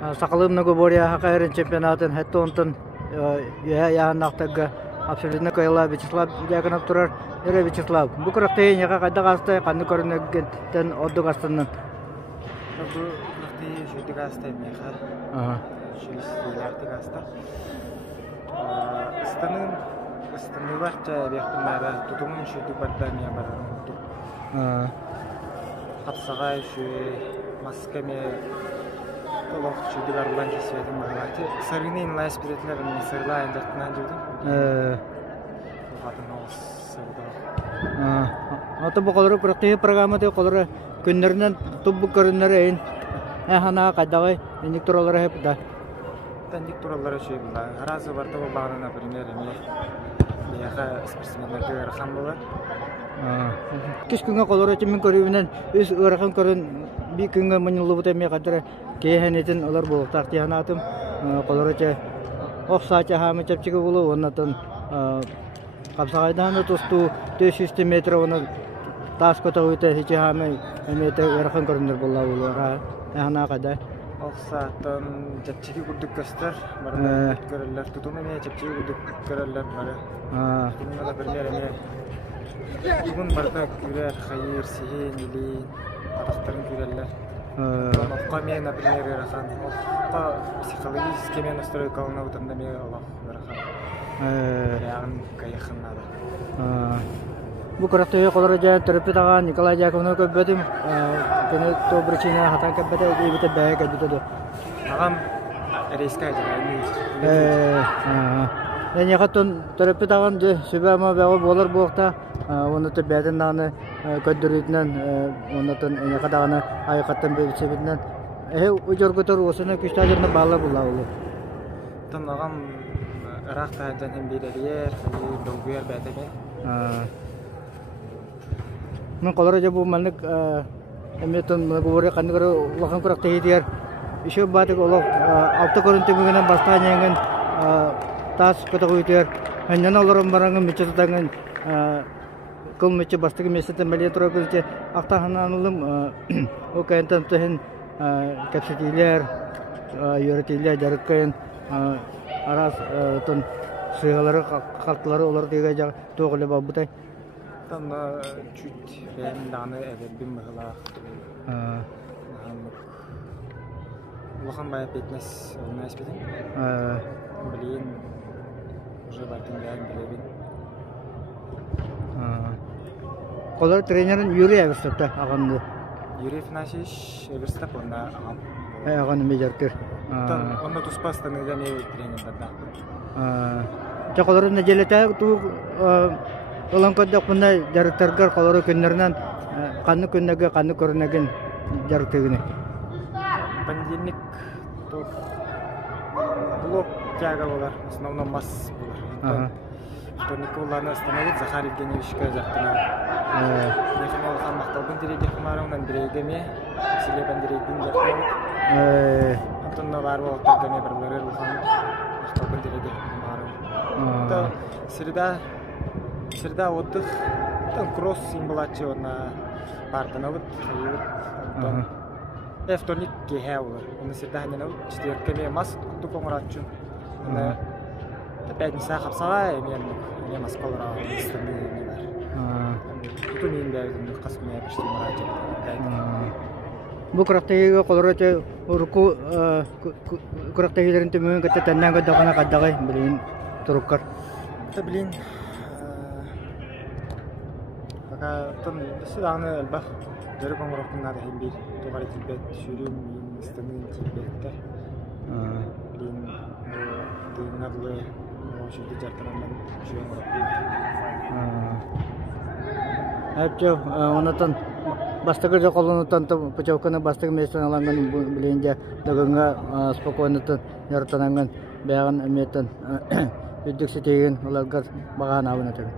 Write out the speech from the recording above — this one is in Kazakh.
Сақалым Нагобория хакайрын чемпионатын хәтті онтын яғаннақтығы абсолютно кайла Вячеслав Дьяконов тұрар. Эре Вячеслав, бұл күрақтайын яға қайда қастай, қанды көрінегенден орды қастының? Бұл күрақтайын жүйді қастай меға. Жүйді қастай. Ыстаның бақча бияқтың бәрі тұтымын жүйді бәрді мен барарын ұтып. Қапсағай жүй, маскаме Олох жүйді қарылан кесуетін бағалаты. Сарғынайын лайс бізетілер, мен сарғылайын жаттынан жүрдім. Бұғатын олыс сарғыдағы. Аты бұл қолыры күрақтайы программады қолыры күндерінен тұббы көрінлері әйін. Әхана қайдағай, әндік тұралары әп да. Әндік тұралары жүйі бұлда. Аразы барда бұл бағына бірінер әме. Яға спортсмендерді ұрақан болар. Кеш күнге қолыры әтемен көрігінен өз ұрақан көрін bir күнге мұнылы бұт әме қадыры кейхәнетін олар болықтақ тияғанатым. Қолыры әте оқсача хамы чәпчігі болу, оннатын Қапсағайданы тұсту 400 метр оны тас көті өте хече хамы әметі ұрақан көріндер болла болуға. Әхана қада? Оқсатын чәпчігі күрдік көстер, барына көрілер. Тұтым әме чәпчігі күрдік көрілер бары. Тұтымға бірмер әме. Бүгін барда көрер, қайыр, сеген, елейін, атақтарын көрелер. Оққа мен, например, ұрақан. Оққа психологически мен устройкалына ұтында мен олақ ұрақан. Яғын қайықынады. Бұл күрақтайы қолыры жән түріппет аған Николай Дьяконовны көббетім. Көне тоу бірчіне хатан көббеті ебеті бәйі көббетеді. Ағам рейске айтағай. Әне қаттын түріппет аған сөбе ама бәғі болар болықта. Онаты бәдін ағыны көддірітінен, онатын әне қадағыны айқаттан бәйбітсебетінен. Өжер көтір осыны күштәлеріні бағылар бұлла олы. Ағам Irak tahajan hem bireriyer, dolguyer bәтеме. Мен қолар әже бұл мәлік әметтен мұнығыры қандығыры ұлақан күрақта едер. Еще батық олық алты көрінті мүгінен бастаған еңін тас көтіғі өтер. Әнен оларым бараңын мүтчі тұтаңын кыл мүтчі бастығы месеттен бәле тұры көзде ақтағын анылым о кәйінтен тұхын кәпсетейлер, үйретейлер, жарыққайын арас тон сыйгалары қалтылары олар деге жағы тоғылы ба бұтай. Там чуть бәйін даны әдебім мұғылақ. Улақан бәйі бетмес ұлмайыз бетін. Білейін, ұжы бәйтін бәйін білейін. Қолар тренерін Юрий әвірстапта ағанды? Юрий Финасиш әвірстап онда ағам. Ағаны мейжаркер. Онда тұспастан өйден әйі тренердерді. Қолары нәжелеті ұлан көддік бұнда жарықтарғар қолары күндерінен қанны күндегі, қанны көрінеген жарықтығыны. Понедельник блок тяга болар, основном масс болар. Вторник оларны остановить, Захар Евгеньевичке жақтына. Нехін олған мақталдың дерегі қымарыңнан дерегіме, селебен дерегін жақтына. Антонна бар болықтарғаме бірлері олған мақталдың дерегі қымарың. Среда отдых, кросс символачы орна бардын алып, вторник кейхе олар. Оны среда ханен алып, четверкеме мас құтты қоңыратчын. Пятница қапсаға, мен масқалар ағын ұстынды еме бар. Құты мен бәрі қасқыны әпішті мұратты. Бұл күрақтайығы қолыр өте ұрқу күрақтайығыларын төмеуін көтті тәннен көтті қана қаддағай білейін тұрыққар. Білейін. Тұн үсі дағыны әлбақ жөрі қоңырақтың ады хембейді. Тоғар етілбет, шүрім, ұстынды етілбетті. Білейін дүйін ағылы Şurada jartaraman şuya ngorok. Әпчеу, онатан бастығы жа қолынытан пычауканы бастығы месен аланған білейінже дөгінға спокойнытын яртананған бәғын әметтен үддіксі теген оларға баған ауын әтеген.